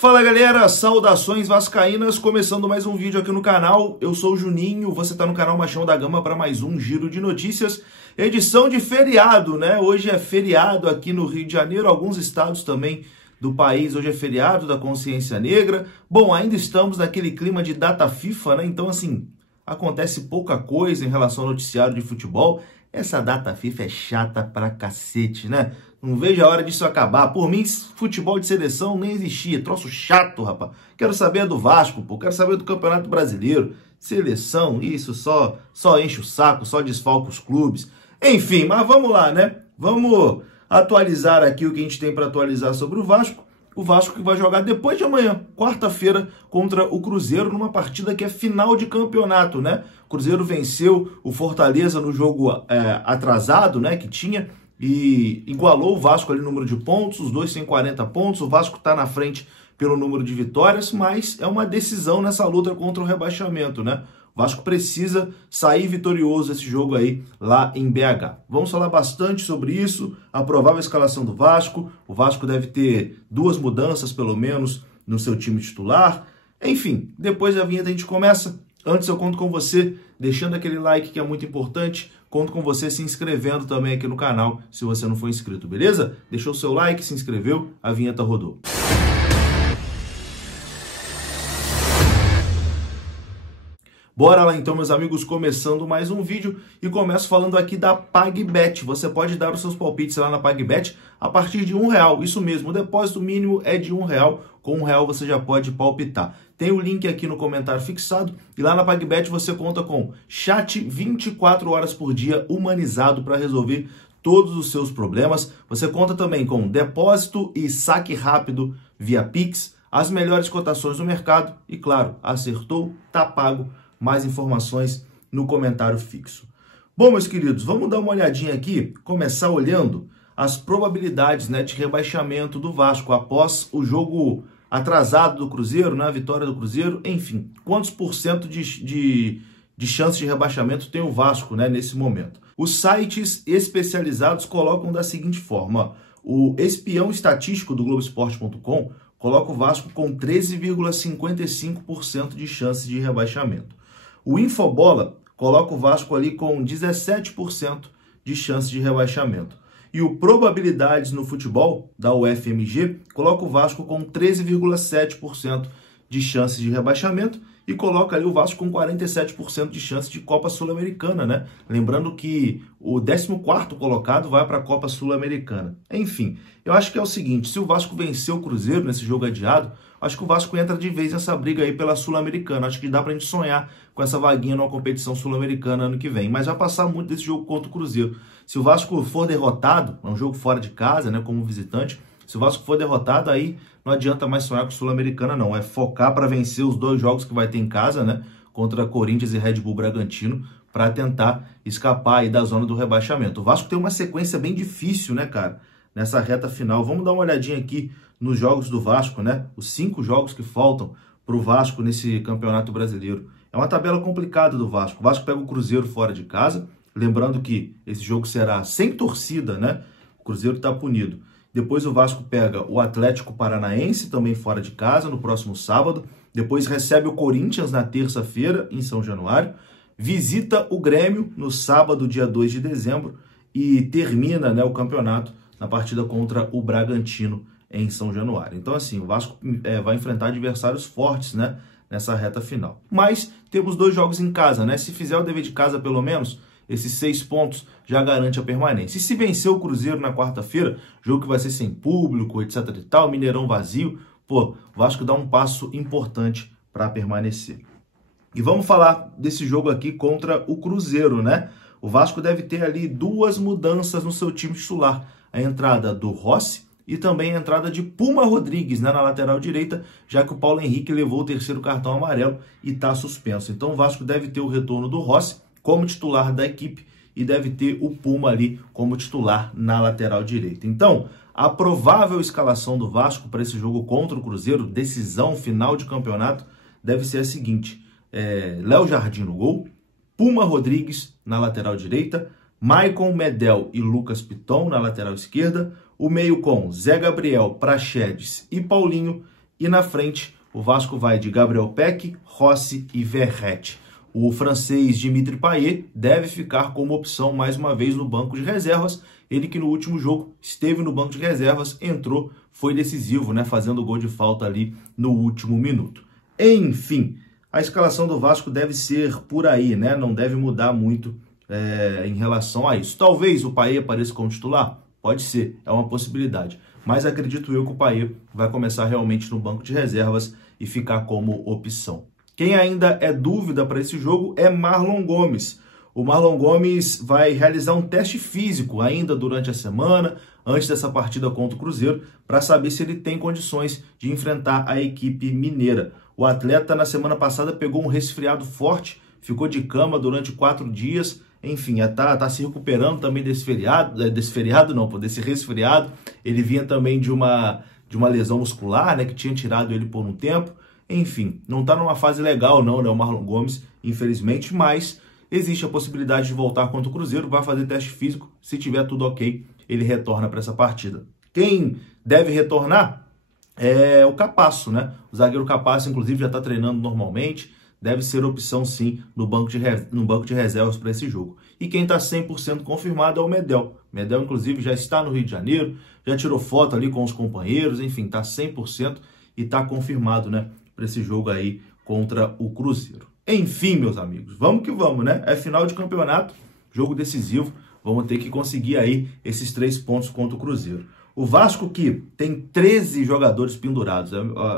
Fala galera, saudações vascaínas, começando mais um vídeo aqui no canal. Eu sou o Juninho, você está no canal Machão da Gama para mais um giro de notícias, edição de feriado, né? Hoje é feriado aqui no Rio de Janeiro, alguns estados também do país, hoje é feriado da consciência negra. Bom, ainda estamos naquele clima de data FIFA, né? Então assim, acontece pouca coisa em relação ao noticiário de futebol. Essa data FIFA é chata pra cacete, né? Não vejo a hora disso acabar. Por mim, futebol de seleção nem existia. Troço chato, rapaz. Quero saber do Vasco, pô. Quero saber do Campeonato Brasileiro. Seleção, isso só enche o saco, só desfalca os clubes. Enfim, mas vamos lá, né? Vamos atualizar aqui o que a gente tem para atualizar sobre o Vasco. O Vasco que vai jogar depois de amanhã, quarta-feira, contra o Cruzeiro, numa partida que é final de campeonato, né? O Cruzeiro venceu o Fortaleza no jogo atrasado, né, que tinha, e igualou o Vasco ali no número de pontos, os dois têm 40 pontos, o Vasco está na frente pelo número de vitórias, mas é uma decisão nessa luta contra o rebaixamento, né? O Vasco precisa sair vitorioso desse jogo aí lá em BH. Vamos falar bastante sobre isso, a provável escalação do Vasco. O Vasco deve ter 2 mudanças, pelo menos, no seu time titular. Enfim, depois da vinheta a gente começa. Antes eu conto com você deixando aquele like que é muito importante. Conto com você se inscrevendo também aqui no canal, se você não for inscrito, beleza? Deixou o seu like, se inscreveu, a vinheta rodou. Bora lá então, meus amigos, começando mais um vídeo e começo falando aqui da PagBet. Você pode dar os seus palpites lá na PagBet a partir de R$1. Isso mesmo, o depósito mínimo é de R$1. Com R$1 você já pode palpitar. Tem o link aqui no comentário fixado e lá na PagBet você conta com chat 24 horas por dia humanizado para resolver todos os seus problemas. Você conta também com depósito e saque rápido via Pix, as melhores cotações do mercado e, claro, acertou, tá pago. Mais informações no comentário fixo. Bom, meus queridos, vamos dar uma olhadinha aqui, começar olhando as probabilidades, né, de rebaixamento do Vasco após o jogo atrasado do Cruzeiro, né, a vitória do Cruzeiro, enfim, quantos por cento de chance de rebaixamento tem o Vasco, né, nesse momento. Os sites especializados colocam da seguinte forma, o espião estatístico do Globoesporte.com coloca o Vasco com 13,55% de chance de rebaixamento. O Infobola coloca o Vasco ali com 17% de chance de rebaixamento. E o Probabilidades no Futebol, da UFMG, coloca o Vasco com 13,7% de chance de rebaixamento e coloca ali o Vasco com 47% de chance de Copa Sul-Americana, né? Lembrando que o 14º colocado vai para a Copa Sul-Americana. Enfim, eu acho que é o seguinte, se o Vasco vencer o Cruzeiro nesse jogo adiado, acho que o Vasco entra de vez nessa briga aí pela Sul-Americana. Acho que dá pra gente sonhar com essa vaguinha numa competição sul-americana ano que vem. Mas vai passar muito desse jogo contra o Cruzeiro. Se o Vasco for derrotado, é um jogo fora de casa, né, como visitante, se o Vasco for derrotado, aí não adianta mais sonhar com Sul-Americana, não. É focar para vencer os 2 jogos que vai ter em casa, né, contra Corinthians e Red Bull Bragantino, para tentar escapar aí da zona do rebaixamento. O Vasco tem uma sequência bem difícil, né, cara, nessa reta final. Vamos dar uma olhadinha aqui nos jogos do Vasco, né? Os 5 jogos que faltam para o Vasco nesse Campeonato Brasileiro. É uma tabela complicada do Vasco. O Vasco pega o Cruzeiro fora de casa. Lembrando que esse jogo será sem torcida, né? O Cruzeiro está punido. Depois o Vasco pega o Atlético Paranaense, também fora de casa, no próximo sábado. Depois recebe o Corinthians na terça-feira, em São Januário. Visita o Grêmio no sábado, dia 2 de dezembro. E termina, né, o campeonato na partida contra o Bragantino, em São Januário. Então, assim, o Vasco vai enfrentar adversários fortes, né, nessa reta final. Mas temos 2 jogos em casa, né? Se fizer o dever de casa, pelo menos, esses 6 pontos já garante a permanência. E se vencer o Cruzeiro na quarta-feira, jogo que vai ser sem público, etc e tal, Mineirão vazio, pô, o Vasco dá um passo importante para permanecer. E vamos falar desse jogo aqui contra o Cruzeiro, né? O Vasco deve ter ali 2 mudanças no seu time titular. A entrada do Rossi e também a entrada de Puma Rodrigues, né, na lateral direita, já que o Paulo Henrique levou o 3º cartão amarelo e está suspenso. Então o Vasco deve ter o retorno do Rossi como titular da equipe e deve ter o Puma ali como titular na lateral direita. Então, a provável escalação do Vasco para esse jogo contra o Cruzeiro, decisão final de campeonato, deve ser a seguinte: Léo Jardim no gol, Puma Rodrigues na lateral direita, Maicon Medel e Lucas Piton na lateral esquerda, o meio com Zé Gabriel, Praxedes e Paulinho, E na frente, o Vasco vai de Gabriel Pec, Rossi e Verratti. O francês Dimitri Payet deve ficar como opção mais uma vez no banco de reservas. Ele que no último jogo esteve no banco de reservas, entrou, foi decisivo, né, fazendo o gol de falta ali no último minuto. Enfim, a escalação do Vasco deve ser por aí, né? Não deve mudar muito em relação a isso. Talvez o Payet apareça como titular? Pode ser, é uma possibilidade. Mas acredito eu que o Payet vai começar realmente no banco de reservas e ficar como opção. Quem ainda é dúvida para esse jogo é Marlon Gomes. O Marlon Gomes vai realizar um teste físico ainda durante a semana, antes dessa partida contra o Cruzeiro, para saber se ele tem condições de enfrentar a equipe mineira. O atleta, na semana passada, pegou um resfriado forte, ficou de cama durante 4 dias, enfim, tá se recuperando também desse resfriado. Ele vinha também de uma lesão muscular, né, que tinha tirado ele por um tempo. Enfim, não está numa fase legal não, né, o Marlon Gomes, infelizmente, mas existe a possibilidade de voltar contra o Cruzeiro, vai fazer teste físico, se tiver tudo ok, ele retorna para essa partida. Quem deve retornar é o Capasso, né? O zagueiro Capasso, inclusive, já está treinando normalmente, deve ser opção sim no banco de reservas para esse jogo. E quem está 100% confirmado é o Medel. Medel, inclusive, já está no Rio de Janeiro, já tirou foto ali com os companheiros, enfim, está 100% e está confirmado, né, para esse jogo aí contra o Cruzeiro. Enfim, meus amigos, vamos que vamos, né? É final de campeonato, jogo decisivo, vamos ter que conseguir aí esses 3 pontos contra o Cruzeiro. O Vasco que tem 13 jogadores pendurados,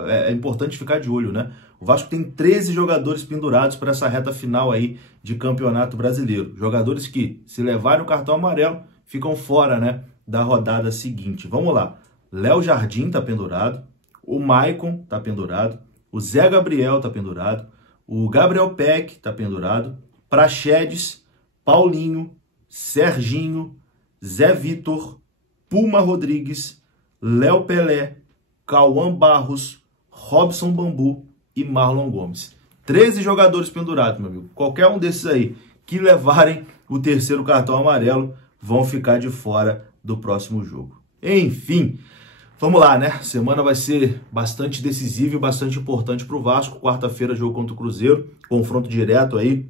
é importante ficar de olho, né? O Vasco tem 13 jogadores pendurados para essa reta final aí de Campeonato Brasileiro. Jogadores que, se levarem o cartão amarelo, ficam fora, né, da rodada seguinte. Vamos lá. Léo Jardim tá pendurado, o Maicon tá pendurado, o Zé Gabriel tá pendurado, o Gabriel Pec tá pendurado, Praxedes, Paulinho, Serginho, Zé Vitor, Puma Rodrigues, Léo Pelé, Cauã Barros, Robson Bambu e Marlon Gomes. 13 jogadores pendurados, meu amigo. Qualquer um desses aí que levarem o terceiro cartão amarelo vão ficar de fora do próximo jogo. Enfim, vamos lá, né? Semana vai ser bastante decisiva e bastante importante para o Vasco. Quarta-feira, jogo contra o Cruzeiro, confronto direto aí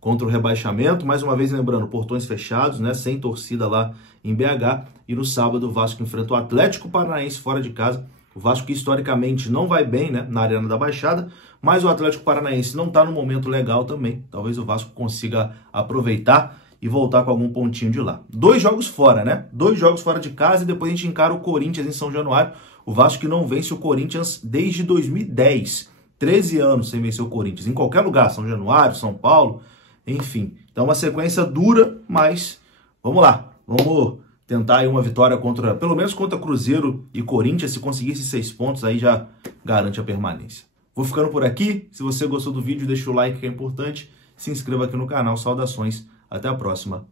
contra o rebaixamento. Mais uma vez, lembrando, portões fechados, né? Sem torcida lá em BH. E no sábado, o Vasco enfrenta o Atlético Paranaense fora de casa. O Vasco que historicamente não vai bem, né, na Arena da Baixada, mas o Atlético Paranaense não está no momento legal também. Talvez o Vasco consiga aproveitar e voltar com algum pontinho de lá. 2 jogos fora, né? 2 jogos fora de casa e depois a gente encara o Corinthians em São Januário. O Vasco que não vence o Corinthians desde 2010. 13 anos sem vencer o Corinthians. Em qualquer lugar, São Januário, São Paulo, enfim. Então uma sequência dura, mas vamos lá. Vamos tentar aí uma vitória pelo menos contra Cruzeiro e Corinthians. Se conseguir esses 6 pontos aí já garante a permanência. Vou ficando por aqui. Se você gostou do vídeo, deixa o like que é importante. Se inscreva aqui no canal. Saudações. Até a próxima.